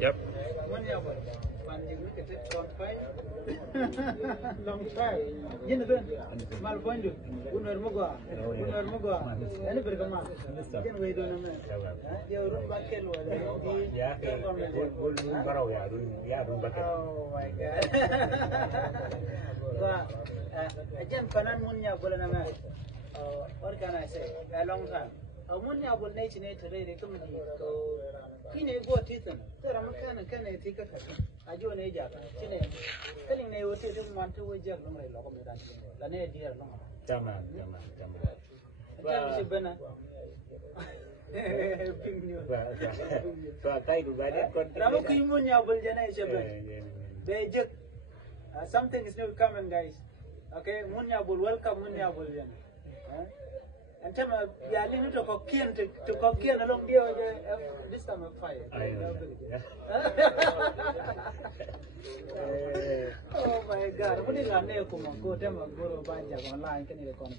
Yep. Long try. Yin dun. Mal pointu. Unwer mugwa. Ani bergama. Yin we dun na. Dia urun bakel wala. Ya ke gol barau ya dun bakel. Oh my god. Gua ajan panan munya bola na. What can I say? A long time. Munya bol nei chine thare re tum di to kine go titan. Tera makana kana tika ka. Ajo ne ja chine. Kaling ne wote dum man to we jag long re lo ko me dan. La ne dia long. Tamam. Wa bana. So kai du bade kon. Ramu ki munya bol jana chebe. Be jag. Something is new coming, guys. Okay, munya bol, welcome munya bol jana. And tell me, yeah, I need to cocaine along there. This time of fire. Oh my God! What is our name? Go tell me, go banja online. Can you come?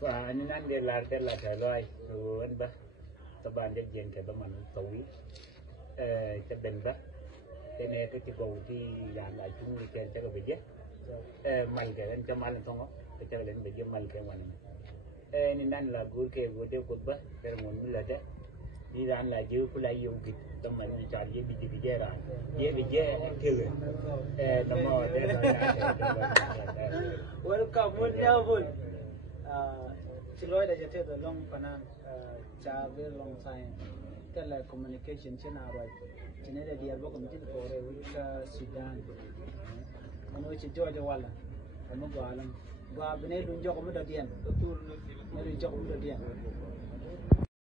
So, anh nên đi làm cái là thời loài, rồi anh ba, tập ban để diễn cái bằng tối, cái đền ba, cái này cái cầu thì làm lại chúng đi chơi cái cái gì, mày cái anh cho mày làm xong á, cái chơi lên bây giờ mày cái mày này nên là gửi cái gửi theo cột ba, cái muốn là thế, đi làm là giữ cái lại dùng cái tấm mày đi chọn cái bị gì ra, cái thiêu rồi, nó mò thế rồi. Welcome, munya bol. Chiloy da jete da long panan cha very long time tele communication china right chine da dia bo committee ko re wika Sudan ono chi jojo wala mo gwalam gwa bene dun jogo mo da dien to tur ne dun jogo mo da dien